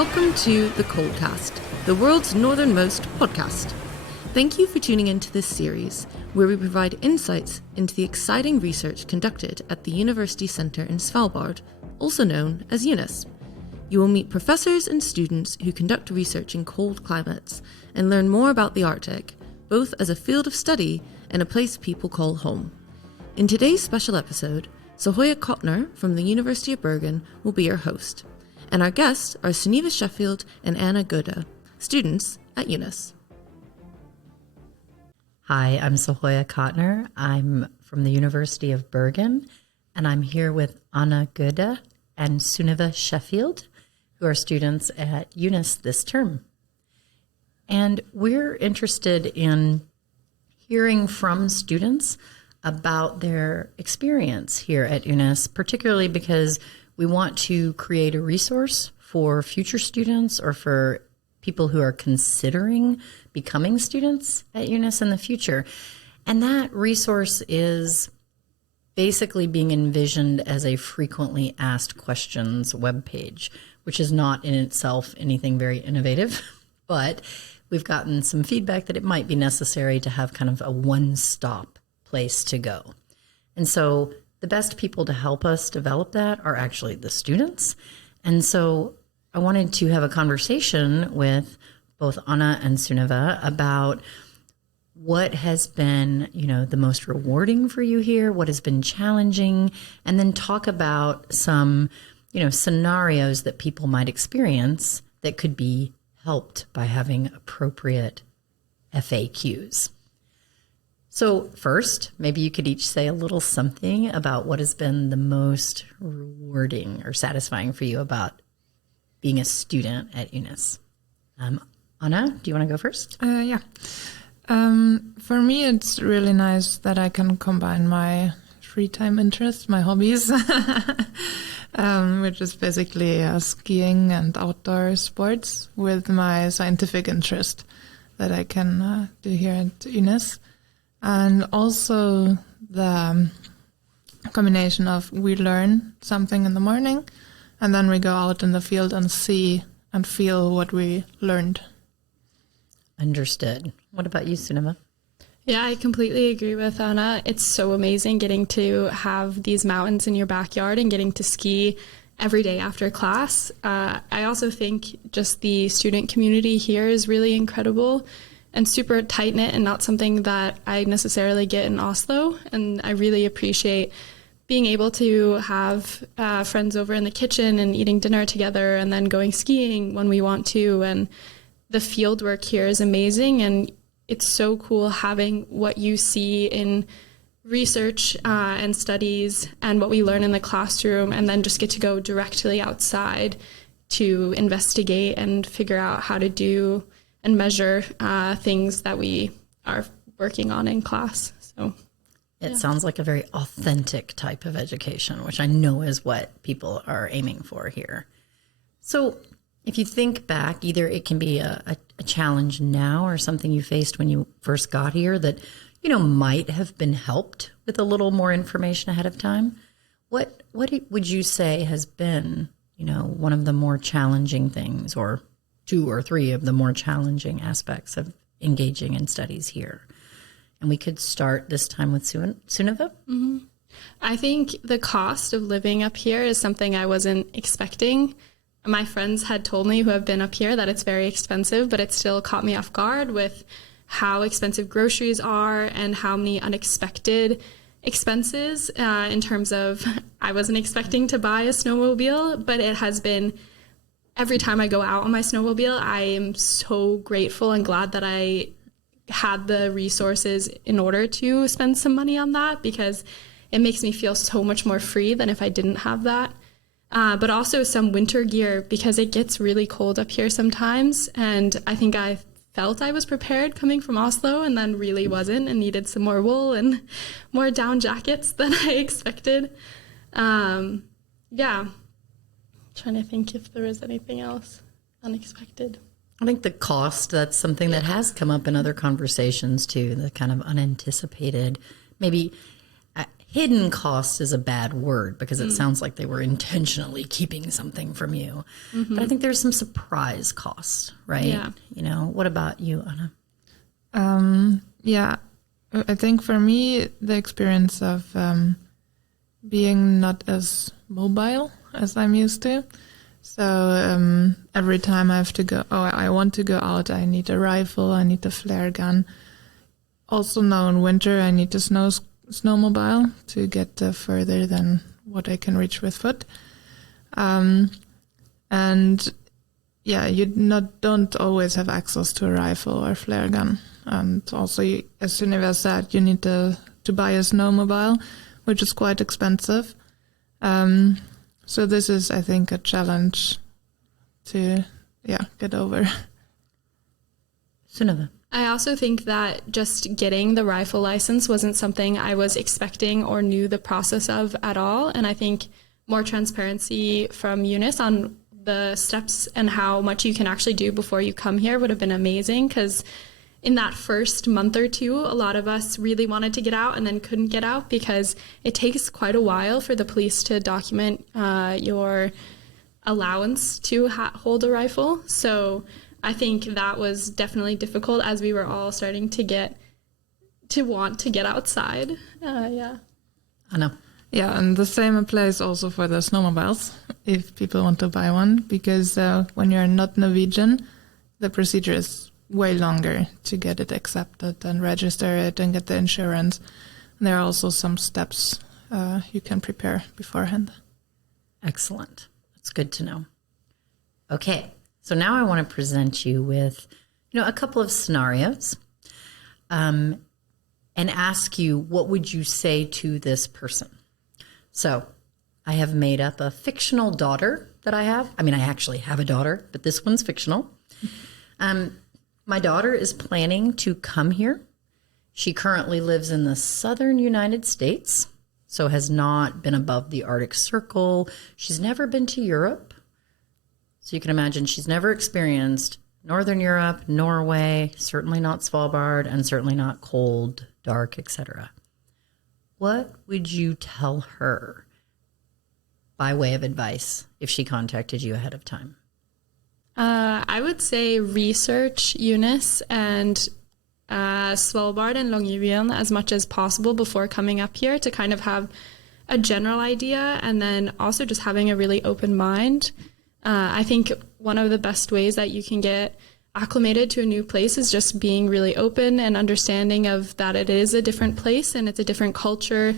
Welcome to the Coldcast, the world's northernmost podcast. Thank you for tuning into this series, where we provide insights into the exciting research conducted at the University Centre in Svalbard, also known as UNIS. You will meet professors and students who conduct research in cold climates and learn more about the Arctic, both as a field of study and a place people call home. In today's special episode, Sehoya Cotner from the University of Bergen will be your host, and our guests are Sunniva Sheffield and Anna Goedde, students at UNIS. Hi, I'm Sehoya Cotner. I'm from the University of Bergen, and I'm here with Anna Goedde and Sunniva Sheffield, who are students at UNIS this term. And we're interested in hearing from students about their experience here at UNIS, particularly because we want to create a resource for future students or for people who are considering becoming students at UNIS in the future. And that resource is basically being envisioned as a frequently asked questions webpage, which is not in itself anything very innovative, but we've gotten some feedback that it might be necessary to have kind of a one-stop place to go. And so the best people to help us develop that are actually the students. And so I wanted to have a conversation with both Anna and Sunniva about what has been, the most rewarding for you here, what has been challenging, and then talk about some, scenarios that people might experience that could be helped by having appropriate FAQs. So first, maybe you could each say a little something about what has been the most rewarding or satisfying for you about being a student at UNIS. Anna, do you want to go first? Yeah. For me, it's really nice that I can combine my free time interests, my hobbies, which is basically skiing and outdoor sports, with my scientific interest that I can do here at UNIS. And also the combination of we learn something in the morning and then we go out in the field and see and feel what we learned. Understood. What about you, Sunniva? Yeah, I completely agree with Anna. It's so amazing getting to have these mountains in your backyard and getting to ski every day after class. I also think just the student community here is really incredible and super tight-knit and not something that I necessarily get in Oslo. And I really appreciate being able to have friends over in the kitchen and eating dinner together and then going skiing when we want to. And the field work here is amazing. And it's so cool having what you see in research and studies and what we learn in the classroom, and then just get to go directly outside to investigate and figure out how to do and measure things that we are working on in class. So it sounds like a very authentic type of education, which I know is what people are aiming for here. So if you think back, either it can be a challenge now or something you faced when you first got here that, might have been helped with a little more information ahead of time. What would you say has been, one of the more challenging things, or two or three of the more challenging aspects of engaging in studies here? And we could start this time with Sunniva. Mm-hmm. I think the cost of living up here is something I wasn't expecting. My friends had told me who have been up here that it's very expensive, but it still caught me off guard with how expensive groceries are and how many unexpected expenses in terms of I wasn't expecting to buy a snowmobile, but it has been every time I go out on my snowmobile, I am so grateful and glad that I had the resources in order to spend some money on that, because it makes me feel so much more free than if I didn't have that. But also some winter gear, because it gets really cold up here sometimes. And I think I felt I was prepared coming from Oslo and then really wasn't and needed some more wool and more down jackets than I expected. Yeah. Trying to think if there was anything else unexpected. I think the cost, that's something that has come up in other conversations too, the kind of unanticipated, maybe hidden cost is a bad word because it sounds like they were intentionally keeping something from you. But I think there's some surprise cost, right? Yeah. You know, what about you, Anna? Yeah, I think for me, the experience of being not as mobile as I'm used to. So every time I have to go, I want to go out, I need a rifle, I need a flare gun. Also now in winter, I need a snowmobile to get further than what I can reach with foot. And yeah, you don't always have access to a rifle or flare gun. And also, as Sunniva said, you need to buy a snowmobile, which is quite expensive. So this is, I think, a challenge to get over. Sunniva. I also think that just getting the rifle license wasn't something I was expecting or knew the process of at all. And I think more transparency from UNIS on the steps and how much you can actually do before you come here would have been amazing, because in that first month or two, a lot of us really wanted to get out and then couldn't get out because it takes quite a while for the police to document your allowance to hold a rifle. So I think that was definitely difficult as we were all starting to want to get outside. Yeah. I know. Yeah, and the same applies also for the snowmobiles, if people want to buy one, because when you're not Norwegian, the procedure is way longer to get it accepted and register it and get the insurance. And there are also some steps you can prepare beforehand. Excellent. That's good to know. Okay, so now I want to present you with, a couple of scenarios and ask you, what would you say to this person? So I have made up a fictional daughter that I have. I mean, I actually have a daughter, but this one's fictional. My daughter is planning to come here. She currently lives in the southern United States, so has not been above the Arctic Circle. She's never been to Europe. So you can imagine she's never experienced Northern Europe, Norway, certainly not Svalbard, and certainly not cold, dark, etc. What would you tell her by way of advice if she contacted you ahead of time? I would say research UNIS and Svalbard and Longyearbyen as much as possible before coming up here to kind of have a general idea, and then also just having a really open mind. I think one of the best ways that you can get acclimated to a new place is just being really open and understanding of that it is a different place and it's a different culture.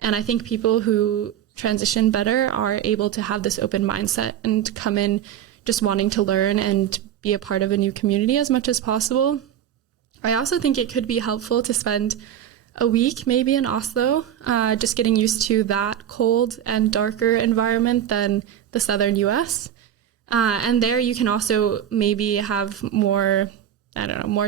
And I think people who transition better are able to have this open mindset and come in just wanting to learn and be a part of a new community as much as possible. I also think it could be helpful to spend a week maybe in Oslo, just getting used to that cold and darker environment than the southern US. And there you can also maybe have more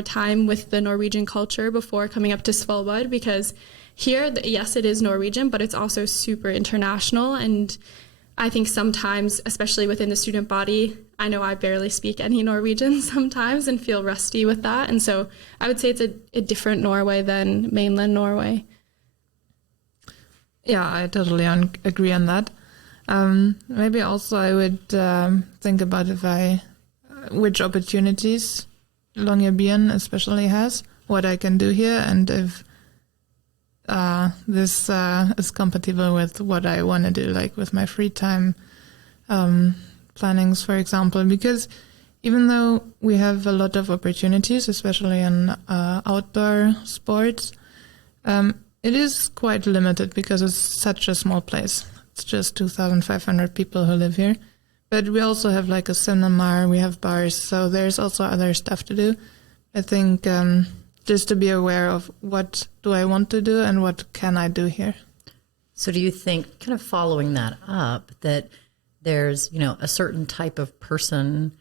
time with the Norwegian culture before coming up to Svalbard, because here, yes, it is Norwegian, but it's also super international. And I think sometimes, especially within the student body, I know I barely speak any Norwegian sometimes and feel rusty with that. And so I would say it's a different Norway than mainland Norway. Yeah, I totally agree on that. Maybe also I would think about which opportunities Longyearbyen especially has, what I can do here, and if this is compatible with what I want to do, like with my free time plannings, for example. Because even though we have a lot of opportunities, especially in outdoor sports, it is quite limited because it's such a small place. It's just 2,500 people who live here. But we also have like a cinema, we have bars, so there's also other stuff to do. I think just to be aware of what do I want to do and what can I do here. So do you think, kind of following that up, that there's, a certain type of person,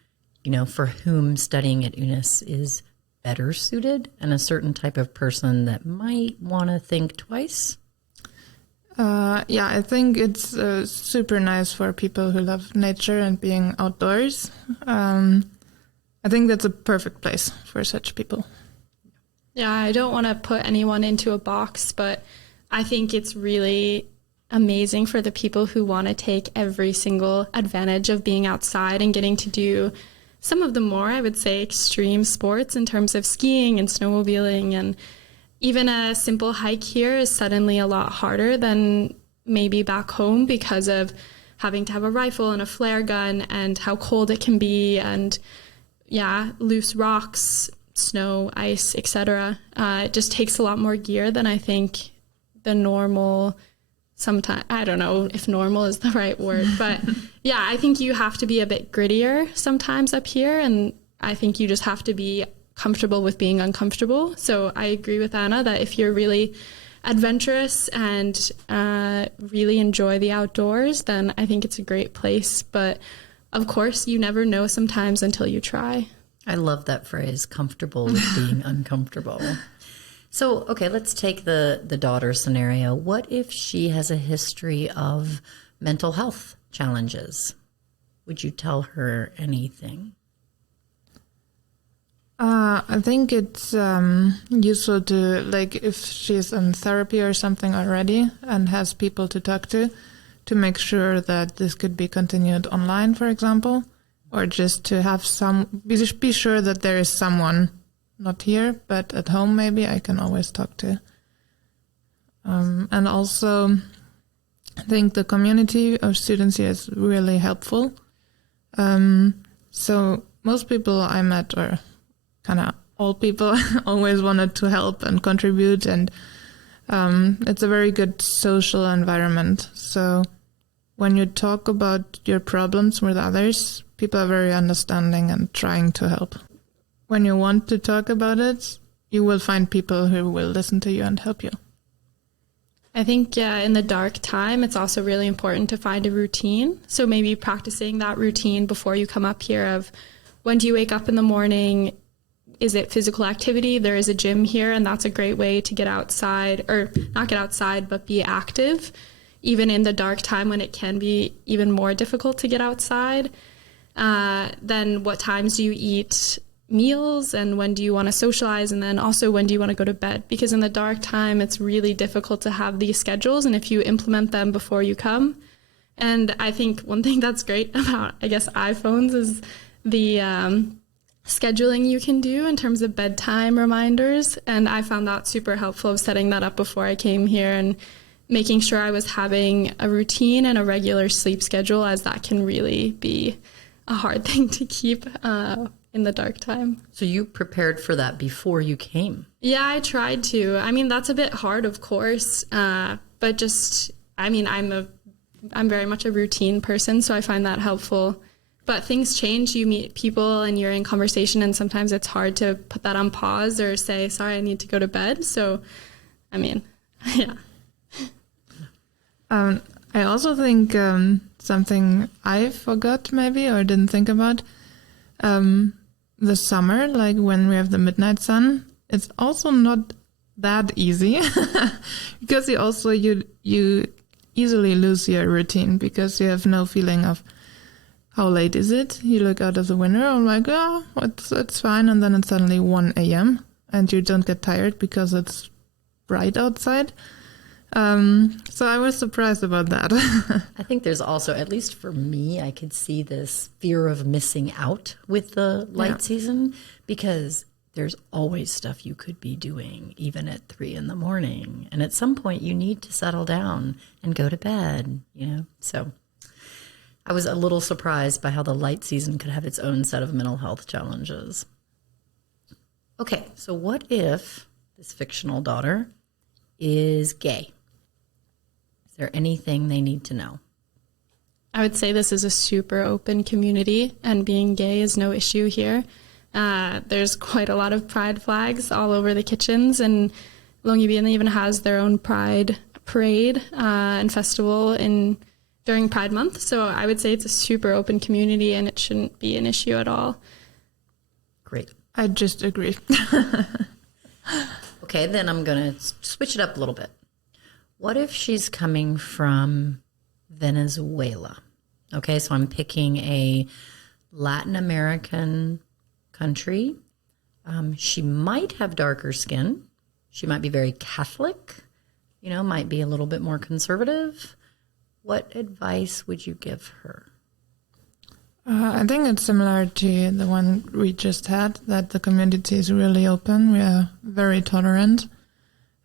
for whom studying at UNIS is better suited, and a certain type of person that might want to think twice? I think it's super nice for people who love nature and being outdoors. I think that's a perfect place for such people. Yeah, I don't want to put anyone into a box, but I think it's really amazing for the people who want to take every single advantage of being outside and getting to do some of the more, I would say, extreme sports in terms of skiing and snowmobiling. And even a simple hike here is suddenly a lot harder than maybe back home because of having to have a rifle and a flare gun and how cold it can be, and loose rocks, snow, ice, etc. It just takes a lot more gear than I think the normal, sometimes, I don't know if normal is the right word, but I think you have to be a bit grittier sometimes up here, and I think you just have to be comfortable with being uncomfortable. So I agree with Anna that if you're really adventurous and really enjoy the outdoors, then I think it's a great place. But of course, you never know sometimes until you try. I love that phrase, comfortable with being uncomfortable. So, okay, let's take the daughter scenario. What if she has a history of mental health challenges? Would you tell her anything? I think it's useful to, like, if she's in therapy or something already and has people to talk to make sure that this could be continued online, for example, or just to have be sure that there is someone, not here, but at home maybe, I can always talk to. And also, I think the community of students here is really helpful. So most people I met, or kind of all people, always wanted to help and contribute, and it's a very good social environment. So when you talk about your problems with others, people are very understanding and trying to help. When you want to talk about it, you will find people who will listen to you and help you. I think in the dark time, it's also really important to find a routine. So maybe practicing that routine before you come up here of when do you wake up in the morning? Is it physical activity? There is a gym here, and that's a great way to get outside, or not get outside, but be active, even in the dark time when it can be even more difficult to get outside. Then what times do you eat meals, and when do you want to socialize, and then also when do you want to go to bed? Because in the dark time, it's really difficult to have these schedules, and if you implement them before you come. And I think one thing that's great about, I guess, iPhones is the scheduling you can do in terms of bedtime reminders. And I found that super helpful of setting that up before I came here and making sure I was having a routine and a regular sleep schedule, as that can really be a hard thing to keep in the dark time. So you prepared for that before you came? Yeah, I tried to. I mean, that's a bit hard, of course, but just, I mean, I'm very much a routine person, so I find that helpful. But things change. You meet people and you're in conversation, and sometimes it's hard to put that on pause or say, sorry, I need to go to bed. So, I mean, yeah. I also think something I forgot maybe or didn't think about, the summer, like when we have the midnight sun, it's also not that easy because you easily lose your routine because you have no feeling of how late is it. You look out of the window, I'm like, oh, it's fine, and then it's suddenly 1 a.m. and you don't get tired because it's bright outside. So I was surprised about that. I think there's also, at least for me, I could see this fear of missing out with the light season, because there's always stuff you could be doing, even at 3 a.m. And at some point you need to settle down and go to bed, So I was a little surprised by how the light season could have its own set of mental health challenges. Okay, so what if this fictional daughter is gay? Is there anything they need to know? I would say this is a super open community, and being gay is no issue here. There's quite a lot of pride flags all over the kitchens, and Longyearbyen even has their own pride parade and festival during Pride Month. So I would say it's a super open community, and it shouldn't be an issue at all. Great. I just agree. Okay, then I'm going to switch it up a little bit. What if she's coming from Venezuela? Okay, so I'm picking a Latin American country. She might have darker skin. She might be very Catholic. might be a little bit more conservative. What advice would you give her? I think it's similar to the one we just had, that the community is really open. We are very tolerant.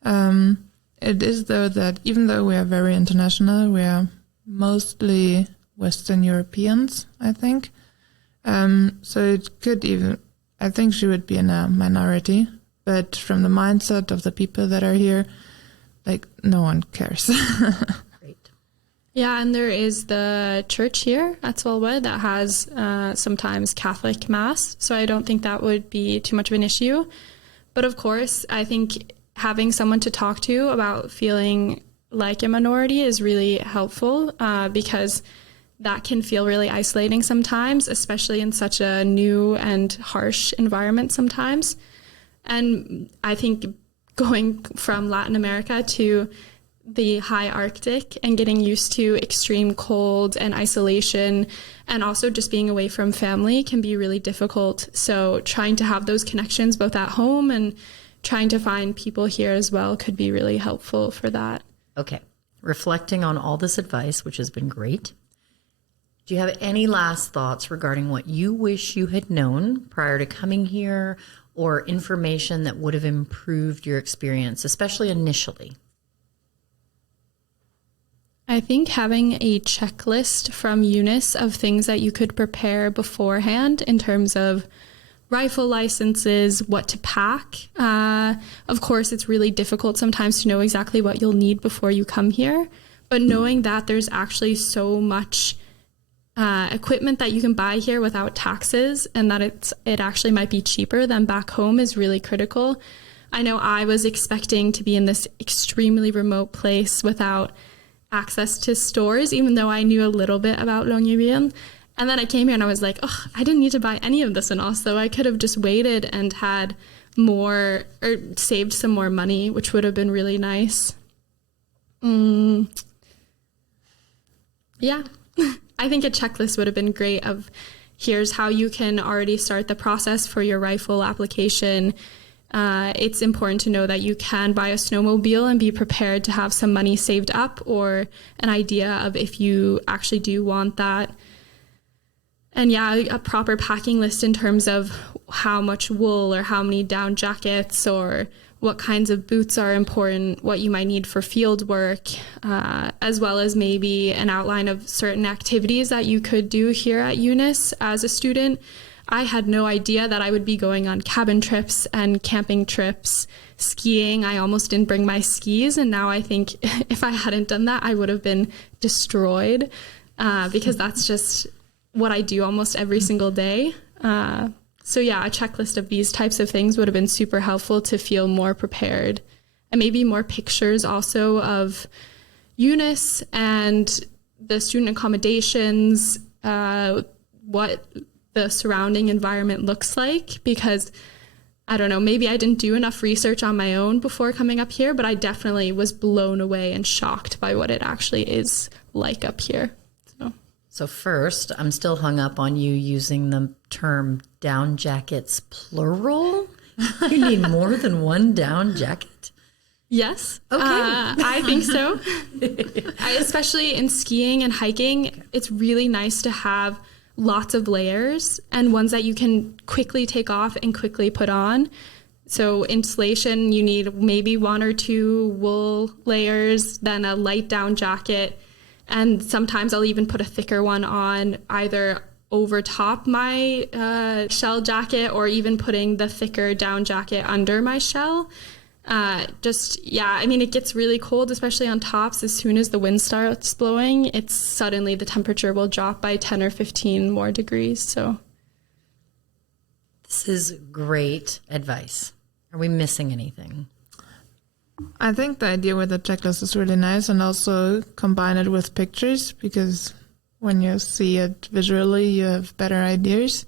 It is, though, that even though we are very international, we are mostly Western Europeans, I think. So it could even, I think she would be in a minority, but from the mindset of the people that are here, like, no one cares. Great. Yeah, and there is the church here at Svalbard that has sometimes Catholic Mass, so I don't think that would be too much of an issue. But of course, I think having someone to talk to about feeling like a minority is really helpful because that can feel really isolating sometimes, especially in such a new and harsh environment sometimes. And I think going from Latin America to the high Arctic and getting used to extreme cold and isolation and also just being away from family can be really difficult. So trying to have those connections both at home and trying to find people here as well could be really helpful for that. Okay. Reflecting on all this advice, which has been great, do you have any last thoughts regarding what you wish you had known prior to coming here, or information that would have improved your experience, especially initially? I think having a checklist from UNIS of things that you could prepare beforehand in terms of rifle licenses, what to pack. Of course, it's really difficult sometimes to know exactly what you'll need before you come here, but knowing that there's actually so much equipment that you can buy here without taxes and that it actually might be cheaper than back home is really critical. I know I was expecting to be in this extremely remote place without access to stores, even though I knew a little bit about Longyearbyen. And then I came here and I was like, oh, I didn't need to buy any of this in Oslo. I could have just waited and had more or saved some more money, which would have been really nice. Yeah. I think a checklist would have been great of here's how you can already start the process for your rifle application. It's important to know that you can buy a snowmobile and be prepared to have some money saved up or an idea of if you actually do want that. And yeah, a proper packing list in terms of how much wool or how many down jackets or what kinds of boots are important, what you might need for field work, as well as maybe an outline of certain activities that you could do here at UNIS as a student. I had no idea that I would be going on cabin trips and camping trips, skiing. I almost didn't bring my skis, and now I think if I hadn't done that, I would have been destroyed because that's just what I do almost every single day. So yeah, a checklist of these types of things would have been super helpful to feel more prepared, and maybe more pictures also of UNIS and the student accommodations, what the surrounding environment looks like, because I don't know, maybe I didn't do enough research on my own before coming up here, but I definitely was blown away and shocked by what it actually is like up here. So first, I'm still hung up on you using the term down jackets plural. You need more than one down jacket? Yes. Okay. I think so. Especially in skiing and hiking, it's really nice to have lots of layers and ones that you can quickly take off and quickly put on. So insulation, you need maybe one or two wool layers, then a light down jacket. And sometimes I'll even put a thicker one on either over top my shell jacket or even putting the thicker down jacket under my shell. I mean, it gets really cold, especially on tops. As soon as the wind starts blowing, it's suddenly the temperature will drop by 10 or 15 more degrees. So this is great advice. Are we missing anything? I think the idea with the checklist is really nice, and also combine it with pictures, because when you see it visually, you have better ideas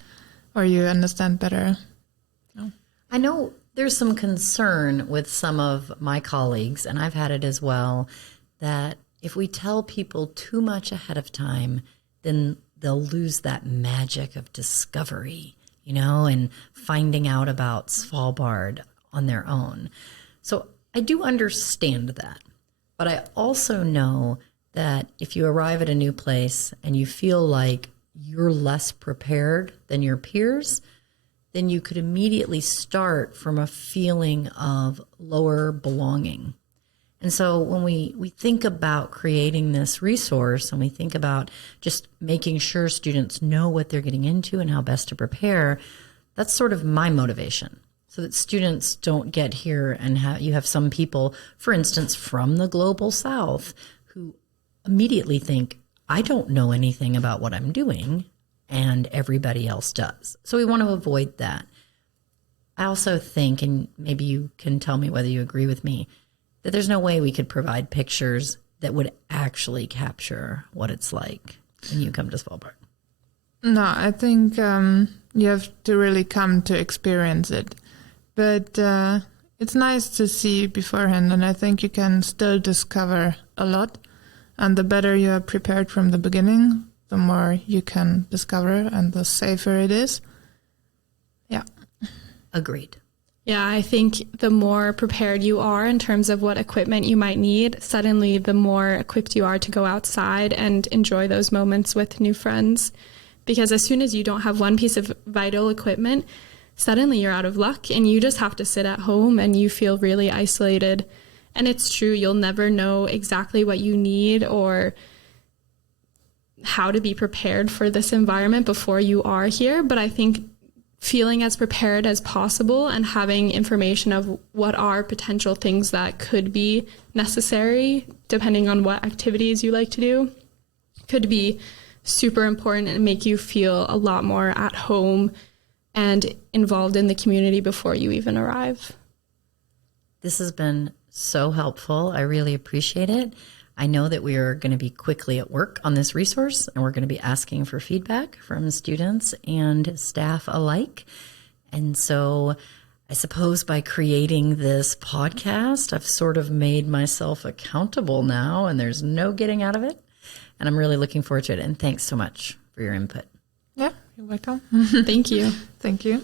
or you understand better. No. I know there's some concern with some of my colleagues, and I've had it as well, that if we tell people too much ahead of time, then they'll lose that magic of discovery, and finding out about Svalbard on their own. So I do understand that, But I also know that if you arrive at a new place and you feel like you're less prepared than your peers, then you could immediately start from a feeling of lower belonging. And so when we think about creating this resource and we think about just making sure students know what they're getting into and how best to prepare, that's sort of my motivation. So that students don't get here and you have some people, for instance, from the global South who immediately think, I don't know anything about what I'm doing and everybody else does. So we want to avoid that. I also think, and maybe you can tell me whether you agree with me, that there's no way we could provide pictures that would actually capture what it's like when you come to Svalbard. No, I think you have to really come to experience it. But it's nice to see beforehand, and I think you can still discover a lot. And the better you are prepared from the beginning, the more you can discover and the safer it is. Yeah. Agreed. Yeah, I think the more prepared you are in terms of what equipment you might need, suddenly the more equipped you are to go outside and enjoy those moments with new friends. Because as soon as you don't have one piece of vital equipment, suddenly you're out of luck and you just have to sit at home and you feel really isolated. And it's true, you'll never know exactly what you need or how to be prepared for this environment before you are here. But I think feeling as prepared as possible and having information of what are potential things that could be necessary, depending on what activities you like to do, could be super important and make you feel a lot more at home and involved in the community before you even arrive. This has been so helpful. I really appreciate it. I know that we are going to be quickly at work on this resource, and we're going to be asking for feedback from students and staff alike. And so I suppose by creating this podcast, I've sort of made myself accountable now, and there's no getting out of it. And I'm really looking forward to it. And thanks so much for your input. Yeah, you're welcome. Thank you. Thank you.